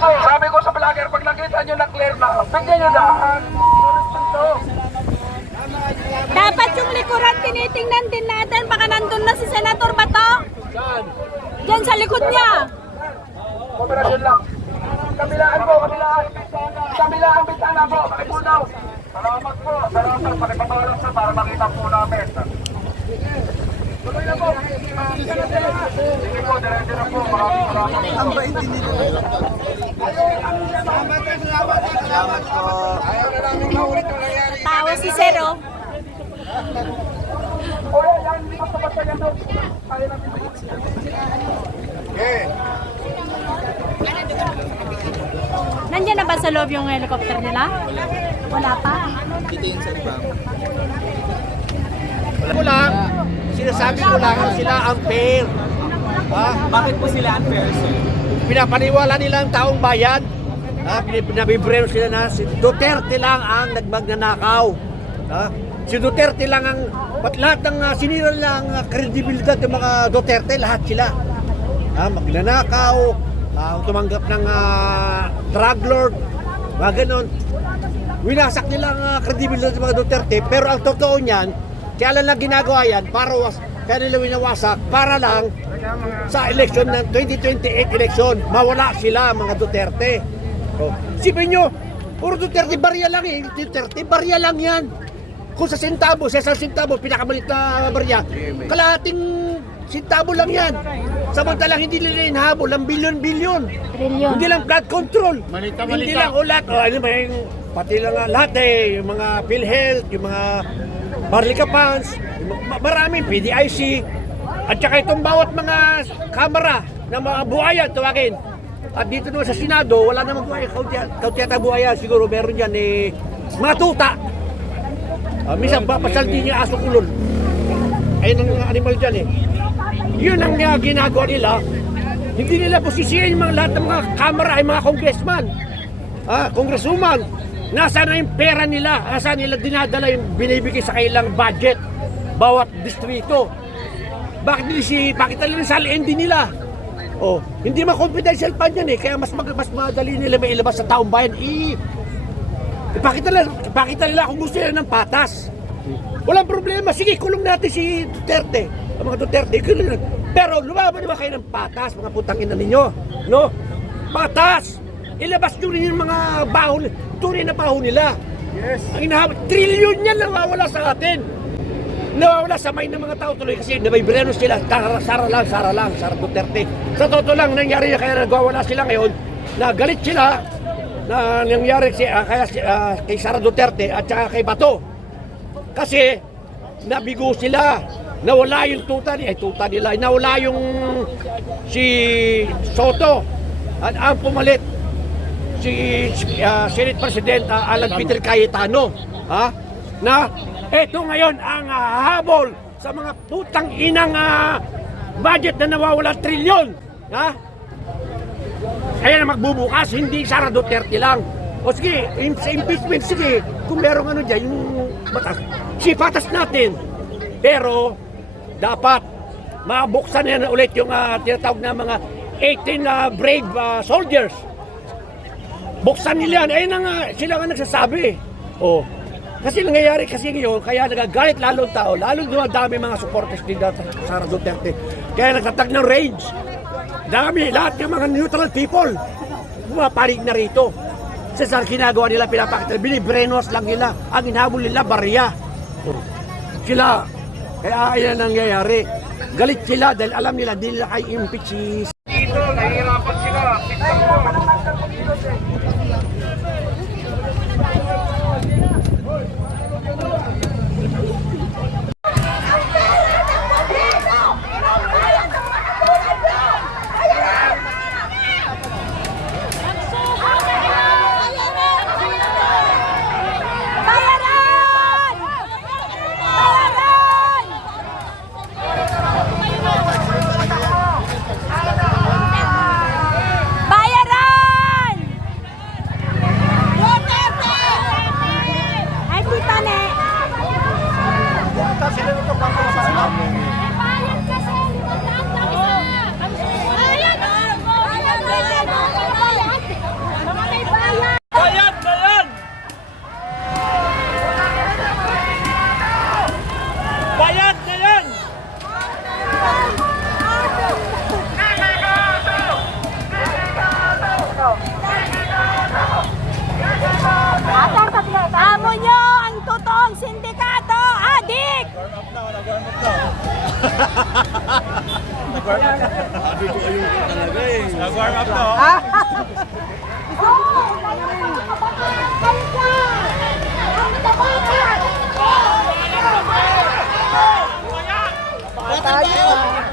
Sabi ko sa vlogger, pag nakita nyo na clear na, bigyan nyo na. Dapat yung likuran tinitingnan din natin. Baka nandun na si Senator Bato. Diyan sa likod niya. Operasyon lang. Kabilaan po, kabilaan. Kabilaan bintana po, makipunaw. Salamat po, salamat. Pakipapalong sa para makita po namin. Tuloy na po. Sige po, diretso na po. Maraming. Ang bait din nila. Salamat po. Ayaw na namin maulit ang nangyari. Tawa si Zero. Oye, yan, basta-basta yan doon. Ayaw namin. Okay. Nandiyan na ba sa loob yung helicopter nila? Wala pa. Ko lang, sinasabi ko lang sila unfair. Bakit po sila unfair, sir? Pinapaniwala nila ang taong bayan. Pinabibrero sila na si Duterte lang ang nagmagnanakaw. Si Duterte lang ang, lahat ng sinira lang kredibilidad ng mga Duterte, lahat sila. Magnanakaw, tumanggap ng drug lord, mga ganon. Winasak nila ang kredibilidad ng mga Duterte, pero ang totoo niyan, kaya lang ginagawa yan, kaya nila winawasak, para lang sa election ng 2028 election, mawala sila mga Duterte. Sipin nyo, puro Duterte, barya lang eh. Duterte, barya lang yan. Kung sa sentabo, sa isang sentabo, pinakamalit na barya, kalahating sentabo lang yan. Samantalang hindi nila hinahabol ang bilyon-bilyon. Trilyon. Hindi lang flood control. Hindi lang ulat. Ano ba yung, pati lang lahat eh, yung mga PhilHealth, yung mga Marlica Funds, maraming PDIC, at saka itong bawat mga kamera na mga buhayan, tawagin. At dito naman sa Senado, wala namang buhaya. Kautiyata buhaya, siguro meron dyan eh, mga tuta. Minsan papasal din yung aso kulol. Ayun ang animal dyan eh. Yun ang ginagawa nila. Hindi nila posisiyan yung mga lahat ng mga kamera ay mga congressman. Congresswoman. Nasaan na yung pera nila? Nasaan nila dinadala yung binibigay sa kailang budget? Bawat distrito. Bakit nila saliin din nila? Hindi ma-confidential pa yan eh. Kaya mas madali nila may ilabas sa taong bayan. Ipakita nila kung gusto nila ng patas. Walang problema. Sige, kulong natin si Duterte. Ang mga Duterte, kulong natin. Pero lumaban naman kayo ng patas, mga putang ina ninyo. No? Patas! Ilabas nyo rin yung mga baho, tunay na baho nila. Yes. Ang inahabot, trilyon yan nawawala sa atin. Nawawala sa mind ng mga tao tuloy kasi nabibreno sila. Sara Duterte. Sa totoo lang, nangyari na kaya nagwawala sila ngayon, na galit sila, na nangyari kay Sara Duterte at saka kay Bato. Kasi nabigo sila. Nawala yung tuta nila. Nawala yung si Soto. At ang pumalit si Senate President Alan Peter Cayetano. Na eto ngayon ang habol sa mga putang inang budget na nawawala trilyon. Ayan ang magbubukas, hindi Sara Duterte lang. O sige, sa impeachment, sige, kung merong ano dyan, yung batas, sipatas natin. Pero, dapat, mabuksan na ulit yung tinatawag na mga 18 brave soldiers. Buksan nila yan, ayun na nga, sila nga nagsasabi. Kasi nangyayari kasi ngayon, kaya nagagalit lalo ang tao, lalo dumadami mga supporters ni Sara Duterte. Kaya nagtatag ng range. Dami, lahat ng mga neutral people, pumaparig na rito. Sa ginagawa nila, pinapakita, binibrenos lang nila, ang inhabol nila, barya. Sila, kaya ayan ang nangyayari. Galit sila dahil alam nila, di nila kay impeach. Dito, nahihirapan sila. Sabi ko ayun ko talaga eh. Nag-warm up to. Tayo.